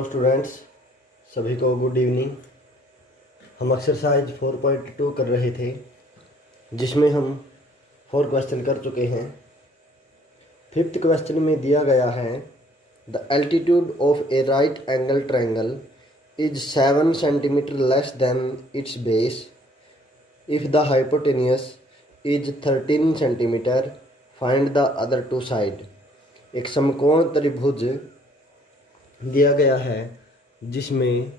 Hello students, सभी को good evening. हम एक्सरसाइज 4.2 कर रहे थे, जिसमें हम 4 क्वेश्चन कर चुके हैं। फिफ्थ क्वेश्चन में दिया गया है the altitude of a right angle triangle is 7 centimetre less than its base if the hypotenuse is 13 centimetre, find the other two side. एक समकोण त्रिभुज दिया गया है जिसमें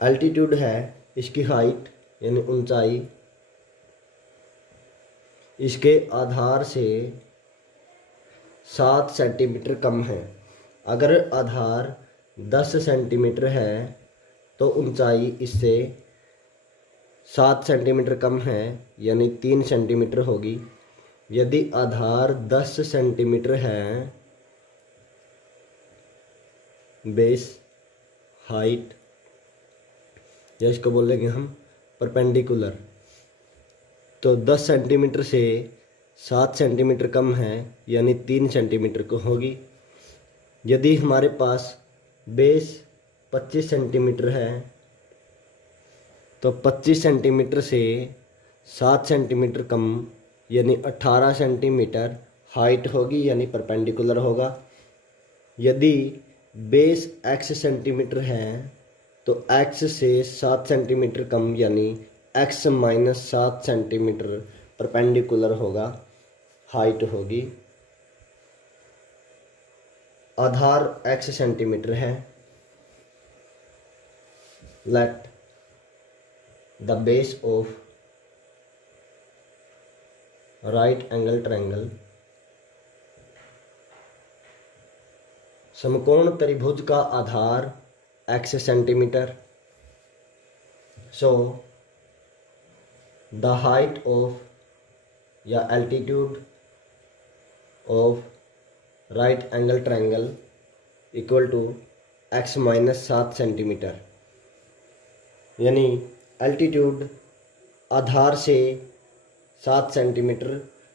एल्टीट्यूड है, इसकी हाइट यानी ऊंचाई इसके आधार से 7 सेंटीमीटर कम है। अगर आधार 10 सेंटीमीटर है तो ऊंचाई इससे 7 सेंटीमीटर कम है यानी 3 सेंटीमीटर होगी। यदि आधार 10 सेंटीमीटर है, बेस हाइट या इसको बोलेंगे हम परपेंडिकुलर, तो 10 सेंटीमीटर से 7 सेंटीमीटर कम है यानी 3 सेंटीमीटर को होगी। यदि हमारे पास बेस 25 सेंटीमीटर है तो 25 सेंटीमीटर से 7 सेंटीमीटर कम यानी 18 सेंटीमीटर हाइट होगी यानी परपेंडिकुलर होगा। यदि बेस x सेंटीमीटर है तो x से 7 सेंटीमीटर कम यानी x माइनस 7 सेंटीमीटर परपेंडिकुलर होगा, हाइट होगी। आधार x सेंटीमीटर है। Let the base of right angle triangle, समकोण त्रिभुज का आधार x centimetre. So the height of या altitude of right angle triangle equal to x minus 7 centimetre, यानी एल्टीट्यूड आधार से 7 सेंटीमीटर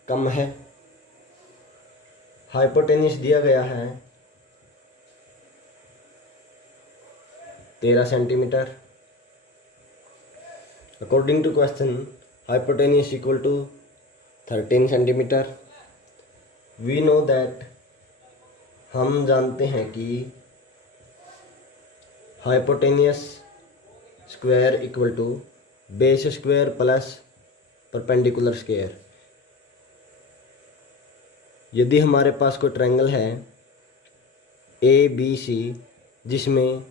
कम है। हाइपोटेन्यूज दिया गया है 13 centimetre. According to question, hypotenuse equal to 13 centimetre. We know that, हम जानते हैं कि hypotenuse square equal to base square plus perpendicular square. यदि हमारे पास कोई ट्रायंगल है ABC जिसमें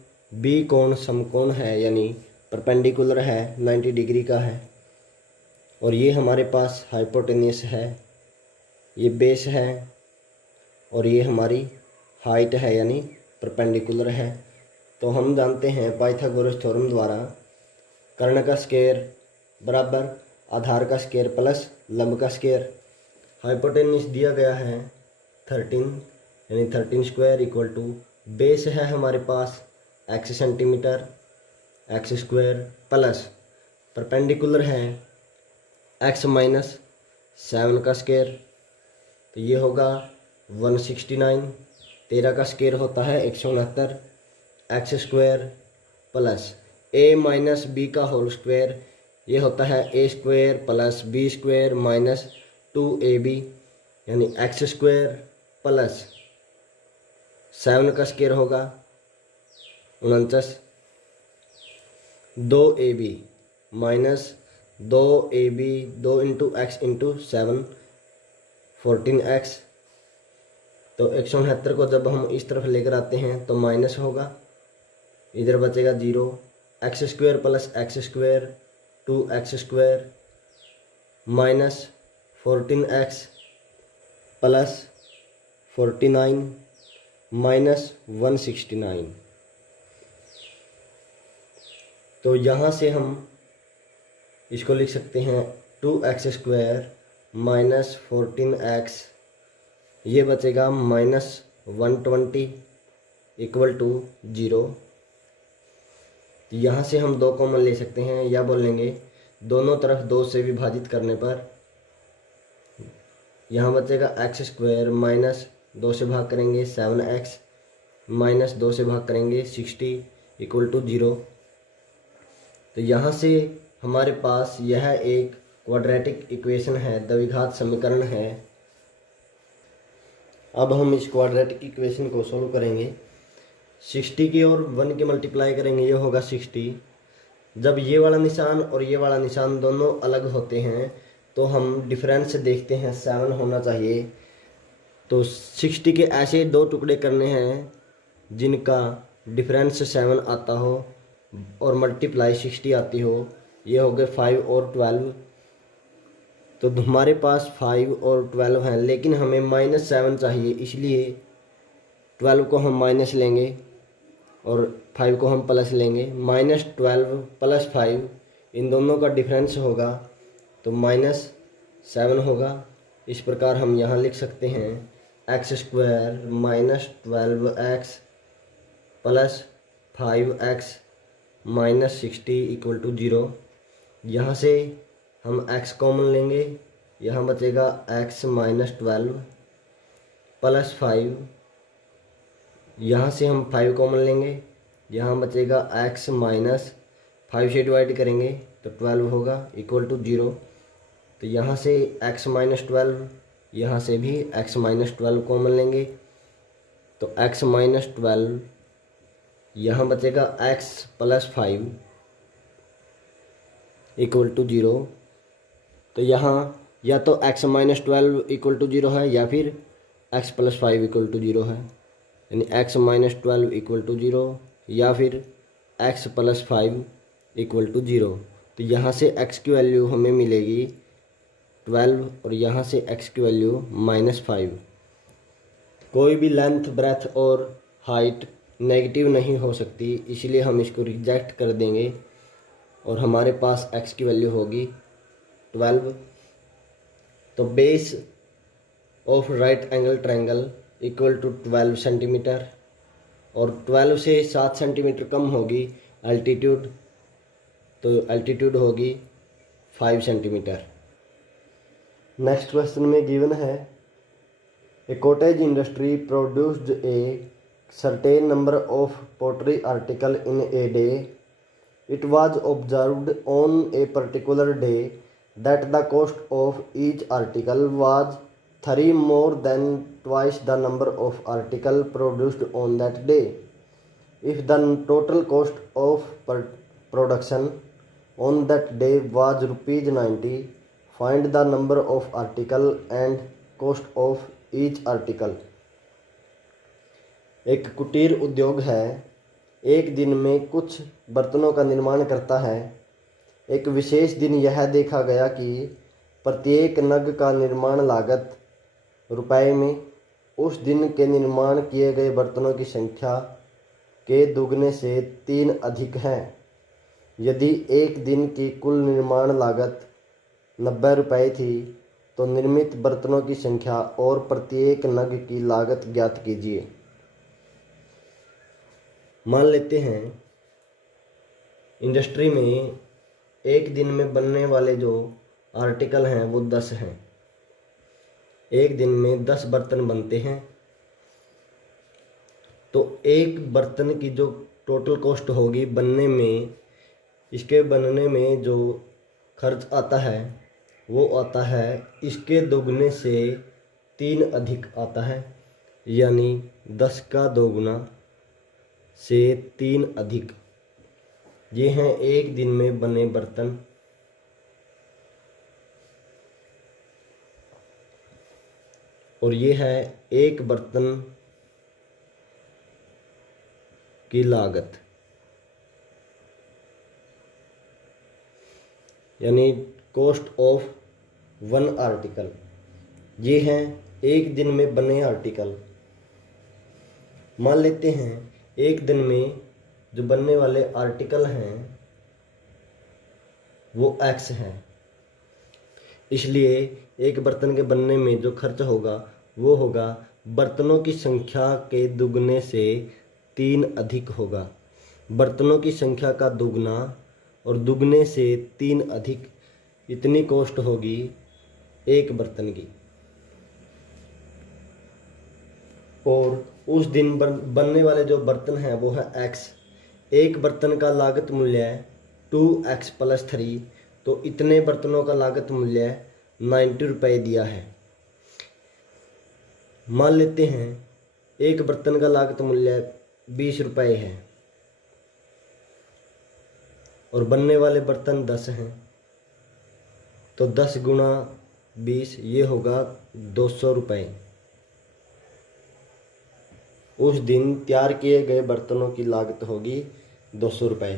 B कोण समकोण है यानी परपेंडिकुलर है, 90 डिग्री का है, और ये हमारे पास हाइपोटेन्यूज है, ये बेस है और ये हमारी हाइट है यानी परपेंडिकुलर है, तो हम जानते हैं पाइथागोरस थ्योरम द्वारा कर्ण का स्क्वायर बराबर आधार का स्क्वायर प्लस लंब का स्क्वायर। हाइपोटेन्यूज दिया गया है 13 यानी 13 स्क्वायर इक्वल टू बेस है हमारे पास x centimetre, x square plus perpendicular है x माइनस 7 का स्क्वायर, तो ये होगा 169। 13 का स्क्वायर होता है 169, x square plus a minus b का होल स्क्वायर, ये होता है a square plus b square minus 2ab, यानी x स्क्वायर प्लस 7 का स्क्वायर होगा 49, 2ab minus 2ab 2 into x into 7 14x। तो 169 को जब हम इस तरफ लेकर आते हैं तो माइनस होगा, इधर बचेगा 0। X square plus x square 2x square minus 14x plus 49 minus 169। तो यहाँ से हम इसको लिख सकते हैं 2x स्क्वायर माइनस 14x, ये बचेगा माइनस 120 इक्वल टू 0। यहाँ से हम 2 कॉमन ले सकते हैं, या बोलेंगे दोनों तरफ 2 से विभाजित करने पर यहाँ बचेगा x स्क्वायर माइनस 2 से भाग करेंगे 7x माइनस 2 से भाग करेंगे 60 इक्वल टू 0। तो यहाँ से हमारे पास यह एक क्वाड्रेटिक इक्वेशन है, द्विघात समीकरण है। अब हम इस क्वाड्रेटिक इक्वेशन को सोल्व करेंगे। 60 की और 1 के मल्टीप्लाई करेंगे, ये होगा 60। जब ये वाला निशान और ये वाला निशान दोनों अलग होते हैं तो हम डिफरेंस देखते हैं, 7 होना चाहिए। तो 60 के ऐसे 2 टुकड़े करने हैं जिनका डिफरेंस 7 आता हो और मल्टीप्लाई 60 आती हो। ये हो गए 5 और 12। तो हमारे पास 5 और 12 हैं, लेकिन हमें -7 चाहिए, इसलिए 12 को हम माइनस लेंगे और 5 को हम प्लस लेंगे। -12 + 5 इन दोनों का डिफरेंस होगा तो -7 होगा। इस प्रकार हम यहाँ लिख सकते हैं x² - 12x + 5x - 60 equal to 0। यहाँ से हम x कॉमन लेंगे, यहाँ बचेगा x - 12 + 5। यहाँ से हम 5 कॉमन लेंगे, यहाँ बचेगा x माइनस 5 से डिवाइड करेंगे तो 12 होगा इक्वल टू 0। तो यहाँ से x - 12, यहाँ से भी x - 12 कॉमन लेंगे तो x - 12, यहाँ बचेगा x + 5 इक्वल टू 0। तो यहाँ या तो x - 12 इक्वल टू 0 है या फिर x + 5 इक्वल टू 0 है, यानी x - 12 इक्वल टू 0 या फिर x + 5 इक्वल टू 0। तो यहाँ से x की वैल्यू हमें मिलेगी 12 और यहाँ से x की वैल्यू -5। कोई भी लेंथ, ब्रेथ और हाइट नेगेटिव नहीं हो सकती, इसलिए हम इसको रिजेक्ट कर देंगे और हमारे पास x की वैल्यू होगी 12। तो base of right angle triangle equal to 12 centimetre और 12 से 7 सेंटीमीटर कम होगी अल्टीट्यूड, तो अल्टीट्यूड होगी 5 सेंटीमीटर। नेक्स्ट क्वेश्चन में गिवन है a cottage industry produced a certain number of pottery article in a day. It was observed on a particular day that the cost of each article was 3 more than twice the number of article produced on that day. If the total cost of production on that day was ₹90, find the number of article and cost of each article. एक कुटीर उद्योग है, एक दिन में कुछ बर्तनों का निर्माण करता है। एक विशेष दिन यह देखा गया कि प्रत्येक नग का निर्माण लागत रुपए में उस दिन के निर्माण किए गए बर्तनों की संख्या के दुगने से 3 अधिक है। यदि एक दिन की कुल निर्माण लागत 90 रुपये थी तो निर्मित बर्तनों की संख्या और प्रत्येक नग की लागत ज्ञात कीजिए। मान लेते हैं इंडस्ट्री में एक दिन में बनने वाले जो आर्टिकल हैं वो 10 हैं। एक दिन में 10 बर्तन बनते हैं, तो एक बर्तन की जो टोटल कॉस्ट होगी बनने में, इसके बनने में जो खर्च आता है वो आता है इसके दोगुने से 3 अधिक आता है, यानी 10 का दोगुना से 3 अधिक। ये हैं एक दिन में बने बर्तन। और ये है एक बर्तन की लागत, यानी कॉस्ट ऑफ 1 आर्टिकल। ये हैं एक दिन में बने आर्टिकल। मान लेते हैं एक दिन में जो बनने वाले आर्टिकल हैं वो x हैं, इसलिए एक बर्तन के बनने में जो खर्च होगा वो होगा बर्तनों की संख्या के दुगने से 3 अधिक होगा। बर्तनों की संख्या का दुगना और दुगने से 3 अधिक, इतनी कॉस्ट होगी एक बर्तन की। और उस दिन बनने वाले जो बर्तन हैं वो है एक्स। एक बर्तन का लागत मूल्य है 2x + 3, तो इतने बर्तनों का लागत मूल्य 90 रुपये दिया है। मान लेते हैं एक बर्तन का लागत मूल्य 20 रुपये है और बनने वाले बर्तन 10 हैं, तो 10 गुणा 20 ये होगा 200 रुपये। उस दिन तैयार किए गए बर्तनों की लागत होगी 200 रुपये।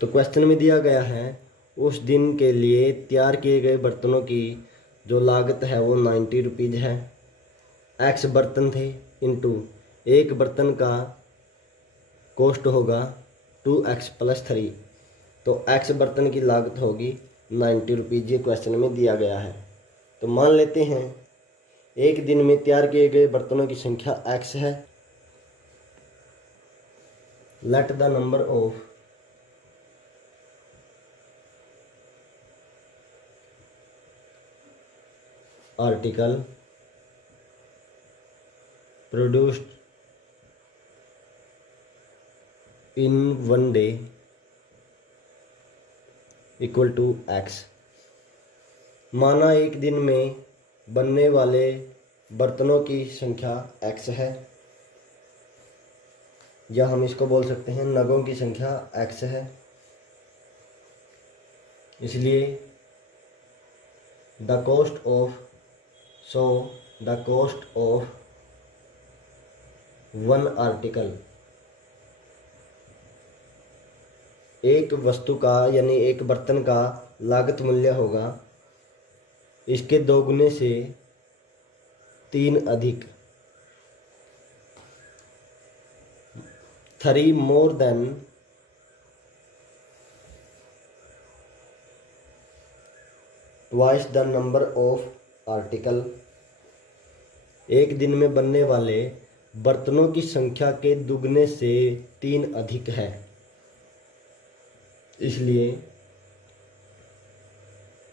तो क्वेश्चन में दिया गया है उस दिन के लिए तैयार किए गए बर्तनों की जो लागत है वो 90 रुपीज़ है। एक्स बर्तन थे इंटू एक बर्तन का कॉस्ट होगा 2x + 3, तो एक्स बर्तन की लागत होगी 90 रुपीज़, ये क्वेश्चन में दिया गया है। तो मान लेते हैं एक दिन में तैयार किए गए बर्तनों की संख्या x है। Let the number of article produced in 1 day equal to x। माना एक दिन में बनने वाले बर्तनों की संख्या x है, या हम इसको बोल सकते हैं नगों की संख्या x है। इसलिए द कॉस्ट ऑफ 1 आर्टिकल, एक वस्तु का यानी एक बर्तन का लागत मूल्य होगा इसके 2 गुने से 3 अधिक 3 more than twice the number of article। एक दिन में बनने वाले बर्तनों की संख्या के दुगने से 3 अधिक है। इसलिए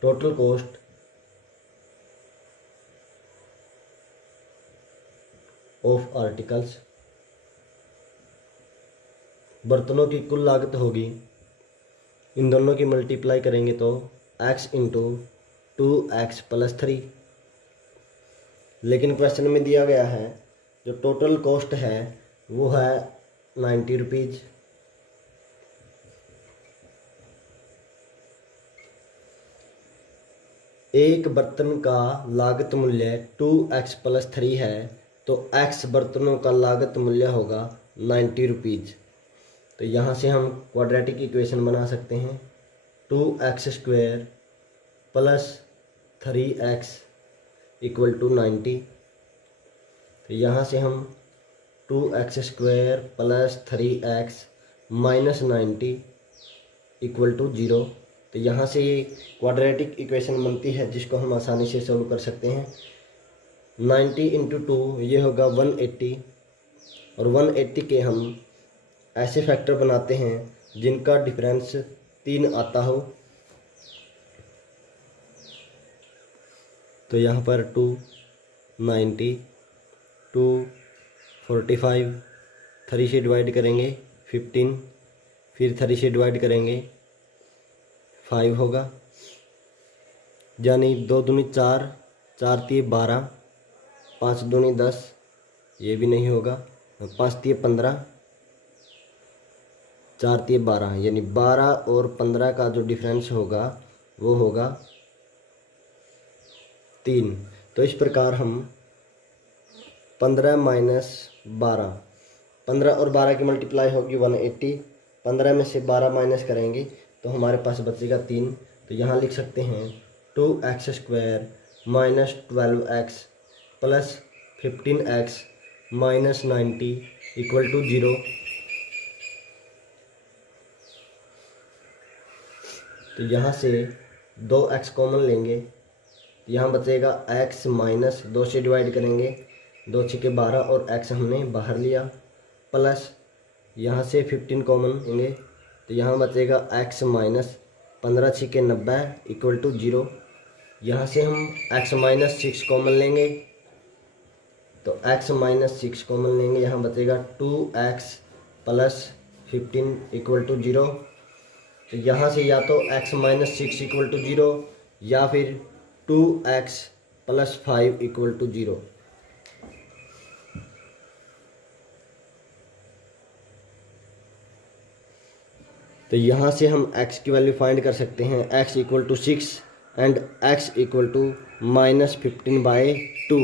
टोटल कॉस्ट ऑफ आर्टिकल्स, बर्तनों की कुल लागत होगी, इन दोनों की मल्टीप्लाई करेंगे तो x × 2x + 3। लेकिन क्वेश्चन में दिया गया है जो टोटल कॉस्ट है वो है 90 रुपीज़। एक बर्तन का लागत मूल्य 2x + 3 है, तो x बर्तनों का लागत मूल्य होगा 90 रुपीज़। तो यहाँ से हम क्वाड्रेटिक इक्वेशन बना सकते हैं 2x² + 3x = 90। तो यहाँ से हम 2x² + 3x - 90 = 0। तो यहाँ से ये क्वाड्रेटिक इक्वेशन बनती है जिसको हम आसानी से सॉल्व कर सकते हैं। 90 × 2 ये होगा 180, और 180 के हम ऐसे फैक्टर बनाते हैं जिनका डिफरेंस 3 आता हो। तो यहाँ पर 2, 90, 2, 45, 3 से डिवाइड करेंगे 15, फिर 3 से डिवाइड करेंगे 5 होगा, यानी 2 दूनी 4, 4 × 3 12, 5 दूनी 10, ये भी नहीं होगा, 5 × 3 15, 4 × 3 12, यानी 12 और 15 का जो डिफरेंस होगा वो होगा 3। तो इस प्रकार हम 15 - 12, 15 और 12 की मल्टीप्लाई होगी 180, 15 में से 12 माइनस करेंगे तो हमारे पास बचेगा 3। तो यहाँ लिख सकते हैं 2x² - 12x + 15x - 90 = 0। तो यहाँ से 2x कॉमन लेंगे, यहाँ बचेगा x माइनस 2 से डिवाइड करेंगे, 2 × 6 12 और x हमने बाहर लिया, प्लस यहाँ से 15 कॉमन लेंगे तो यहाँ बचेगा x माइनस 15 × 6 = 90 = 0। यहाँ से हम x - 6 कॉमन लेंगे तो x माइनस 6 कॉमन लेंगे, यहाँ बचेगा 2x प्लस 15 इक्वल टू 0। तो यहाँ से या तो x माइनस 6 इक्वल टू 0 या फिर 2x प्लस 5 इक्वल टू 0। तो यहाँ से हम x की वैल्यू फाइंड कर सकते हैं, x equal to 6 and x equal to -15/2।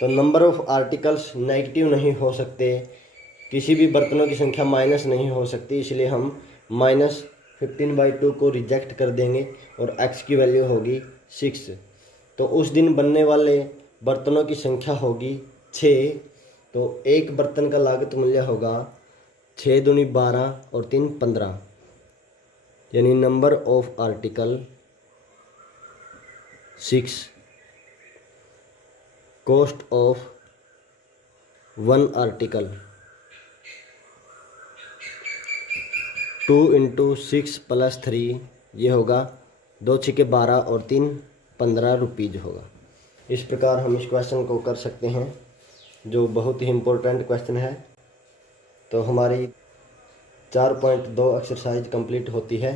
तो नंबर ऑफ आर्टिकल्स नेगेटिव नहीं हो सकते, किसी भी बर्तनों की संख्या माइनस नहीं हो सकती, इसलिए हम -15/2 को रिजेक्ट कर देंगे और x की वैल्यू होगी 6। तो उस दिन बनने वाले बर्तनों की संख्या होगी 6। तो एक बर्तन का लागत मूल्य होगा 6 दूनी 12 और 3 15, यानी number of article 6, cost of 1 article 2 × 6 + 3, ये होगा 2 × 12 और 3 15 रुपीज़ होगा। इस प्रकार हम इस क्वेश्चन को कर सकते हैं, जो बहुत ही इम्पोर्टेंट क्वेश्चन है। तो हमारी 4.2 एक्सरसाइज कंप्लीट होती है।